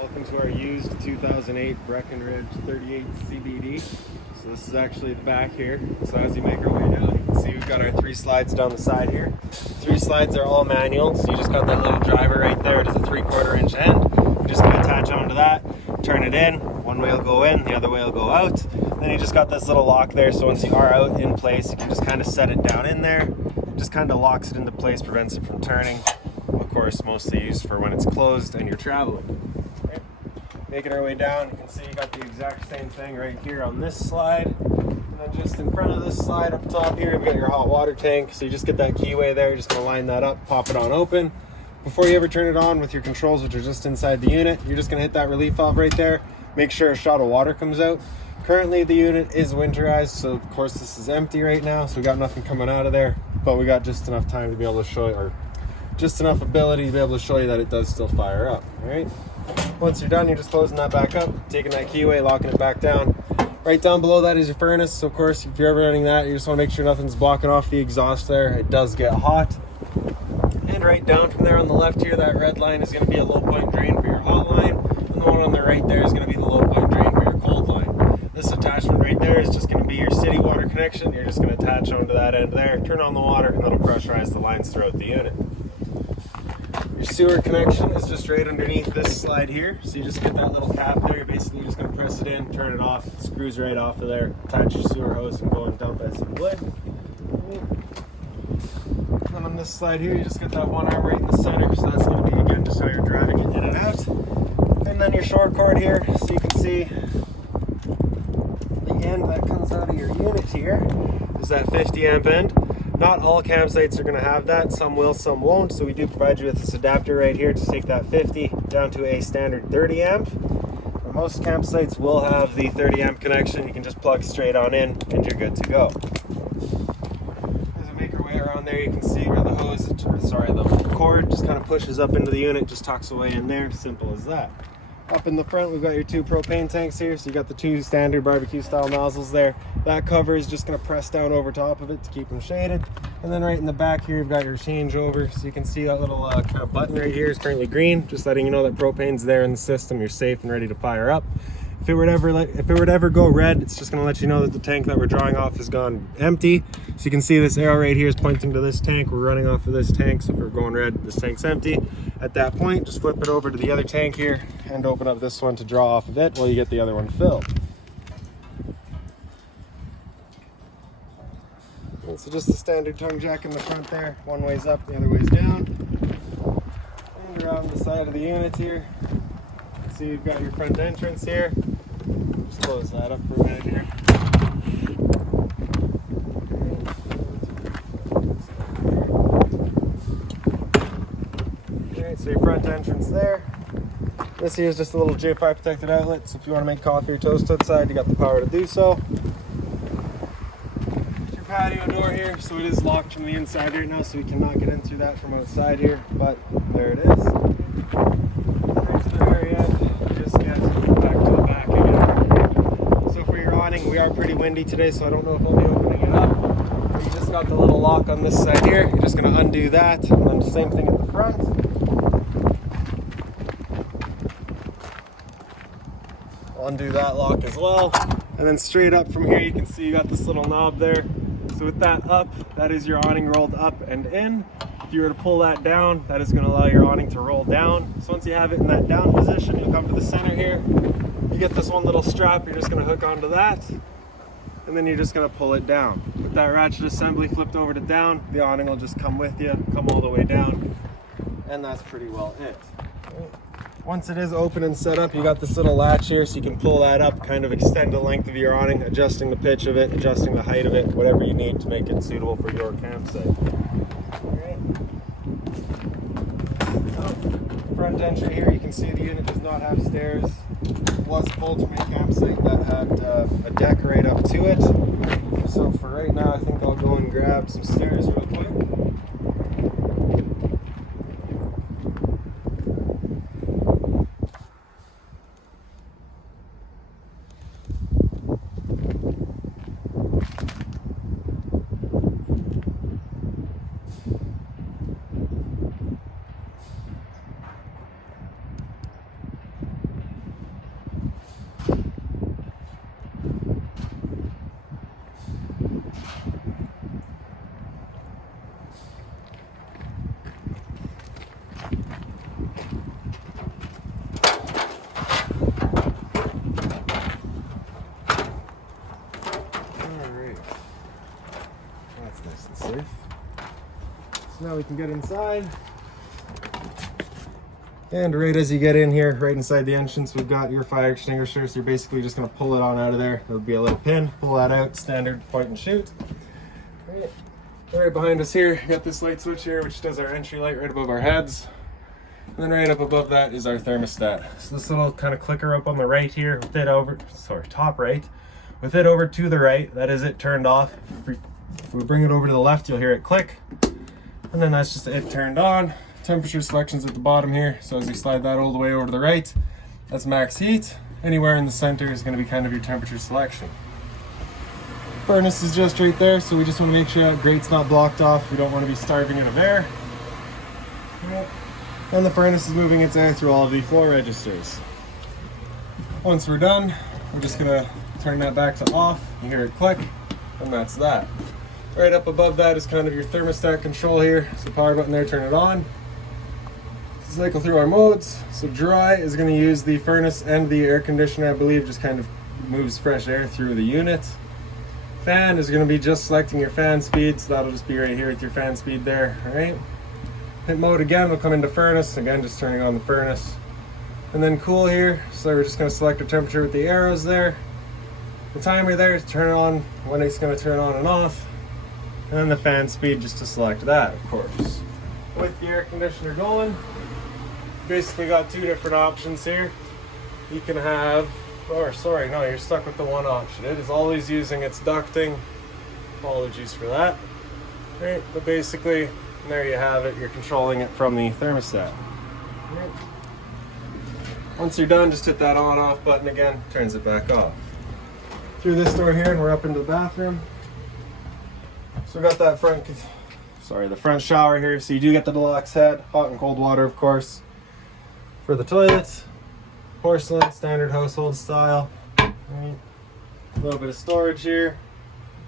Welcome to our used 2008 Breckenridge 38 CBD. So this is actually the back here. So as you make our way down, you can see we've got our 3 slides down the side here. 3 slides are all manual, so you just got that little driver right there. It is a 3/4 inch end. You're just going to attach onto that, turn it in. One way will go in, the other way will go out. Then you just got this little lock there, so once you are out in place, you can just kind of set it down in there. Just kind of locks it into place, prevents it from turning. Of course, mostly used for when it's closed and you're traveling. Right. Making our way down, you can see you got the exact same thing right here on this slide. And then just in front of this slide up top here, you've got your hot water tank. So you just get that keyway there, you're just gonna line that up, pop it on open. Before you ever turn it on with your controls, which are just inside the unit, you're just gonna hit that relief valve right there. Make sure a shot of water comes out. Currently the unit is winterized, so of course this is empty right now, so we got nothing coming out of there, but we got just enough time to be able to show you, or just enough ability to be able to show you that it does still fire up. All right. Once you're done, you're just closing that back up, taking that keyway, locking it back down. Right down below that is your furnace. So of course, if you're ever running that, you just want to make sure nothing's blocking off the exhaust there. It does get hot. And right down from there on the left here, that red line is going to be a low point drain for your hot line, and the one on the right there is going to be the low point drain for your cold line. This attachment right there is just going to be your city water connection. You're just going to attach onto that end there, turn on the water, and that'll pressurize the lines throughout the unit. Your sewer connection is just right underneath this slide here. So you just get that little cap there. You're basically just going to press it in, turn it off, it screws right off of there, attach your sewer hose and go and dump as you would. And on this slide here, you just get that one arm right in the center. So that's going to be, again, just how you're driving it in and out. And then your short cord here, so you can see the end that comes out of your unit here is that 50 amp end. Not all campsites are going to have that. Some will, some won't. So we do provide you with this adapter right here to take that 50 down to a standard 30 amp. But most campsites will have the 30 amp connection. You can just plug straight on in and you're good to go. As we make our way around there, you can see where the hose, the cord just kind of pushes up into the unit, just tucks away in there. Simple as that. Up in the front, we've got your 2 propane tanks here. So you got the 2 standard barbecue style nozzles there. That cover is just going to press down over top of it to keep them shaded. And then right in the back here, you've got your changeover. So you can see that little kind of button right here is currently green, just letting you know that propane's there in the system. You're safe and ready to fire up. If it were to ever go red, it's just going to let you know that the tank that we're drawing off has gone empty. So you can see this arrow right here is pointing to this tank. We're running off of this tank, so if we're going red, this tank's empty. At that point, just flip it over to the other tank here and open up this one to draw off of it while you get the other one filled. And so just the standard tongue jack in the front there. One way's up, the other way's down. And around the side of the unit here, so you've got your front entrance here. Just close that up for a minute here. Alright, so your front entrance there. This here is just a little J5 protected outlet, so if you want to make coffee or toast outside, you got the power to do so. Your patio door here, so it is locked from the inside right now, so we cannot get in through that from outside here, but there it is. Right to the very end. We are pretty windy today, so I don't know if I'll be opening it up. But you just got the little lock on this side here. You're just going to undo that, and then the same thing at the front. I'll undo that lock as well. And then straight up from here, you can see you got this little knob there. So with that up, that is your awning rolled up and in. If you were to pull that down, that is going to allow your awning to roll down. So once you have it in that down position, you'll come to the center here. You get this one little strap, you're just going to hook onto that, and then you're just going to pull it down. With that ratchet assembly flipped over to down, the awning will just come with you, come all the way down, and that's pretty well it. Once it is open and set up, you got this little latch here, so you can pull that up, kind of extend the length of your awning, adjusting the pitch of it, adjusting the height of it, whatever you need to make it suitable for your campsite. Front entry here, you can see the unit does not have stairs. It was pulled from a campsite that had a deck right up to it. So for right now, I think I'll go and grab some stairs real quick. now we can get inside. And right as you get in here, right inside the entrance, we've got your fire extinguisher. So you're basically just going to pull it on out of there. There'll be a little pin, pull that out, standard point and shoot. Right behind us here, you got this light switch here, which does our entry light right above our heads. And then right up above that is our thermostat. So this little kind of clicker up on the right here, with it over, sorry, top right, with it over to the right, that is it turned off. If we bring it over to the left, you'll hear it click. And then that's just it turned on. Temperature selections at the bottom here. So as you slide that all the way over to the right, that's max heat. Anywhere in the center is going to be kind of your temperature selection. Furnace is just right there, so we just want to make sure that grate's not blocked off. We don't want to be starving it of air. And the furnace is moving its air through all of the floor registers. Once we're done, we're just going to turn that back to off. You hear it click, and that's that. Right up above that is kind of your thermostat control here. So power button there, turn it on. Cycle through our modes. So dry is going to use the furnace and the air conditioner, I believe, just kind of moves fresh air through the unit. Fan is going to be just selecting your fan speed, so that'll just be right here with your fan speed there. All right. Hit mode again, we'll come into furnace, again just turning on the furnace. And then cool here, so we're just going to select our temperature with the arrows there. The timer there to turn on when it's going to turn on and off. And then the fan speed just to select that, of course. With the air conditioner going, basically got two different options here. You can have, or sorry, no, you're stuck with the one option. It is always using its ducting. Apologies for that. Right, but basically, there you have it. You're controlling it from the thermostat. Right. Once you're done, just hit that on off button again, turns it back off. Through this door here, and we're up into the bathroom. So we got that the front shower here. So you do get the deluxe head, hot and cold water, of course. For the toilets, porcelain, standard household style. Right. A little bit of storage here.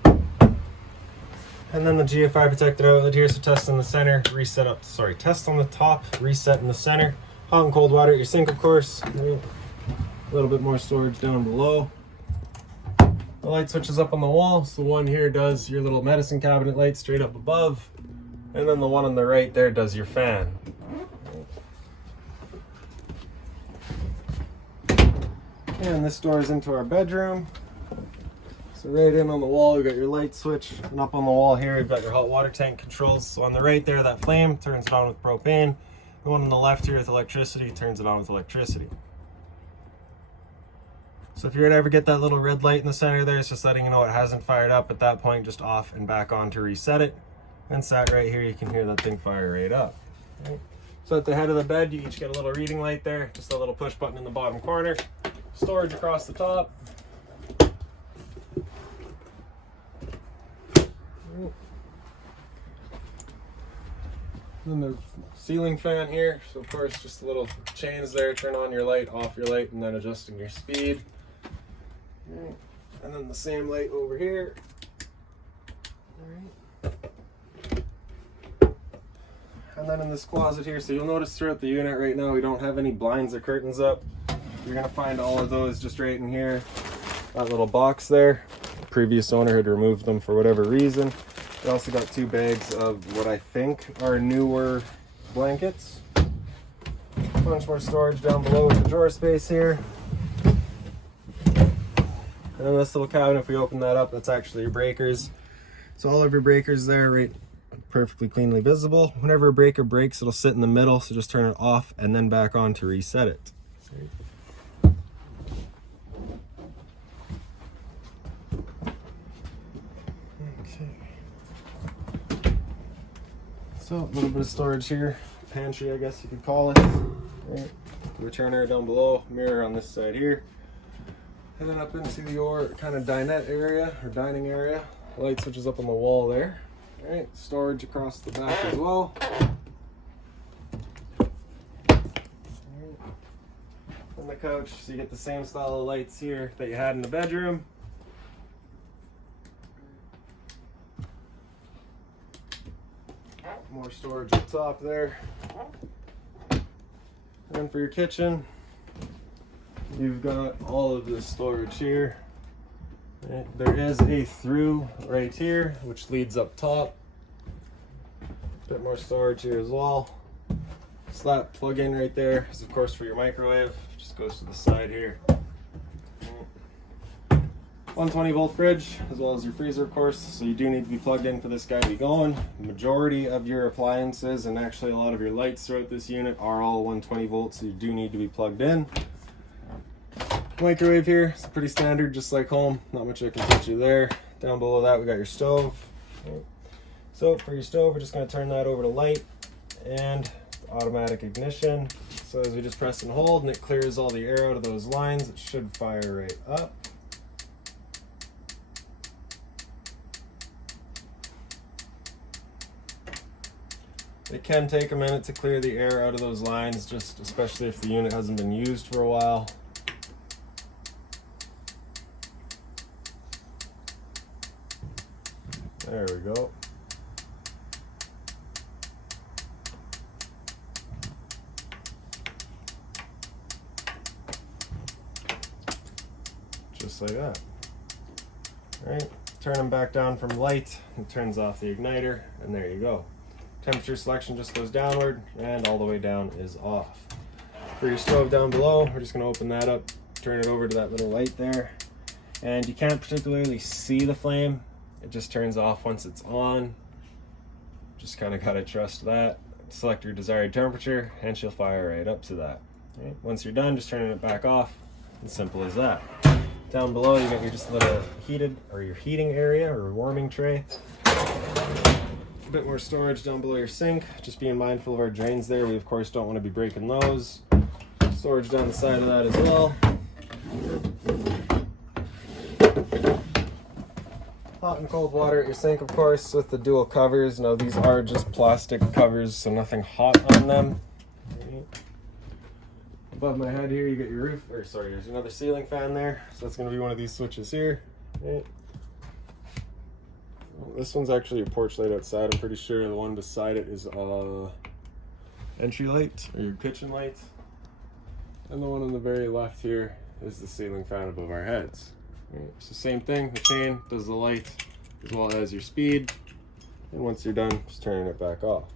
And then the GFI protected outlet here, so test in the center, test on the top, reset in the center. Hot and cold water at your sink, of course. Right. A little bit more storage down below. The light switches up on the wall, so the one here does your little medicine cabinet light straight up above. And then the one on the right there does your fan. And this door is into our bedroom. So right in on the wall, we've got your light switch. And up on the wall here, we've got your hot water tank controls. So on the right there, that flame turns it on with propane. The one on the left here with electricity turns it on with electricity. So if you were to ever get that little red light in the center there, it's just letting you know it hasn't fired up. At that point, just off and back on to reset it. And sat right here, you can hear that thing fire right up. Right. So at the head of the bed, you each get a little reading light there, just a little push button in the bottom corner. Storage across the top. Then the ceiling fan here, so of course just the little chains there, turn on your light, off your light, and then adjusting your speed. And then the same light over here. And then in this closet here, so you'll notice throughout the unit right now we don't have any blinds or curtains up. You're going to find all of those just right in here. That little box there. The previous owner had removed them for whatever reason. We also got two bags of what I think are newer blankets. A bunch more storage down below with the drawer space here. And then this little cabinet, if we open that up, that's actually your breakers. So all of your breakers there, right, perfectly cleanly visible. Whenever a breaker breaks, it'll sit in the middle, so just turn it off and then back on to reset it. So a little bit of storage here, pantry I guess you could call it. Right. Returner down below, mirror on this side here. And then up into your kind of dinette area or dining area. Light switches up on the wall there. All right, storage across the back as well. On the couch, so you get the same style of lights here that you had in the bedroom. More storage up top there. And then for your kitchen, you've got all of this storage here. There is a through right here, which leads up top. Bit more storage here as well. So that plug-in right there is of course for your microwave. Just goes to the side here. 120 volt fridge as well as your freezer of course. So you do need to be plugged in for this guy to be going. The majority of your appliances and actually a lot of your lights throughout this unit are all 120 volts, so you do need to be plugged in. Microwave here, it's pretty standard, just like home. Not much I can teach you there. Down below that we got your stove. So for your stove, we're just going to turn that over to light and automatic ignition. So as we just press and hold and it clears all the air out of those lines, it should fire right up. It can take a minute to clear the air out of those lines, just especially if the unit hasn't been used for a while. There we go. Just like that. All right, turn them back down from light, it turns off the igniter, and there you go. Temperature selection just goes downward, and all the way down is off. For your stove down below, we're just going to open that up, turn it over to that little light there, and you can't particularly see the flame. It just turns off once it's on. Just kind of got to trust that. Select your desired temperature, and she'll fire right up to that. Okay. Once you're done, just turning it back off. As simple as that. Down below, you got your just little heated or your heating area or warming tray. A bit more storage down below your sink. Just being mindful of our drains there. We of course don't want to be breaking those. Storage down the side of that as well. Hot and cold water at your sink, of course, with the dual covers. Now these are just plastic covers, so nothing hot on them. Above my head here, you get your roof, or sorry, there's another ceiling fan there. So that's going to be one of these switches here. Okay. This one's actually a porch light outside. I'm pretty sure the one beside it is entry light or your kitchen light. And the one on the very left here is the ceiling fan above our heads. It's the same thing, the chain does the light as well as your speed, and once you're done, just turning it back off.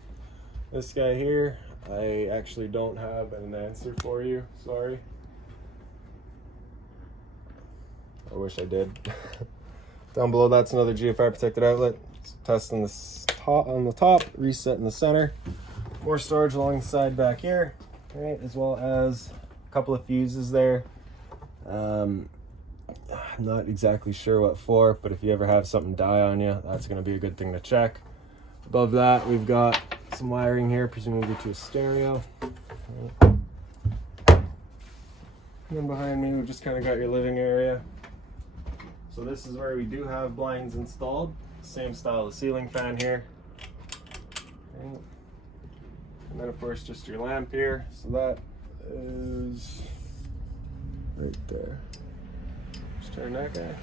This guy here, I actually don't have an answer for you, sorry. I wish I did. Down below that's another GFI protected outlet. It's testing this top on the top, reset in the center. More storage along the side back here, right, as well as a couple of fuses there. I'm not exactly sure what for, but if you ever have something die on you, that's going to be a good thing to check. Above that, we've got some wiring here, presumably to a stereo. And then behind me, we've just kind of got your living area. So this is where we do have blinds installed. Same style of ceiling fan here. And then of course just your lamp here. So that is right there. Just turn that guy.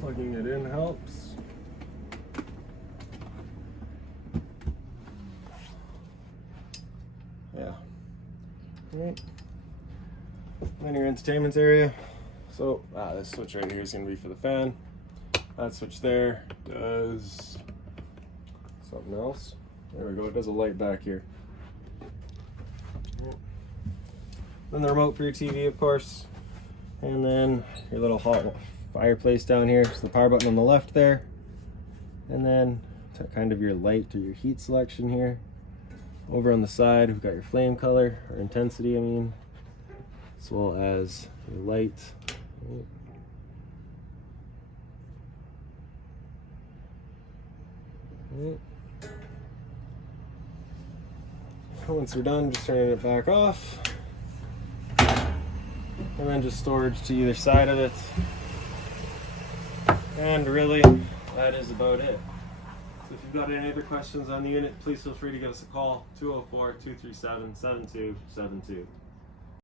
Plugging it in helps. Yeah. Alright. Then your entertainment area. So this switch right here is going to be for the fan. That switch there does something else. There we go. It does a light back here. Then the remote for your TV, of course. And then your little hot fireplace down here. So the power button on the left there. And then kind of your light or your heat selection here. Over on the side, we've got your flame color, or intensity, I mean, as well as your light. Once we're done, just turning it back off. And then just storage to either side of it. And really, that is about it. So if you've got any other questions on the unit, please feel free to give us a call, 204-237-7272.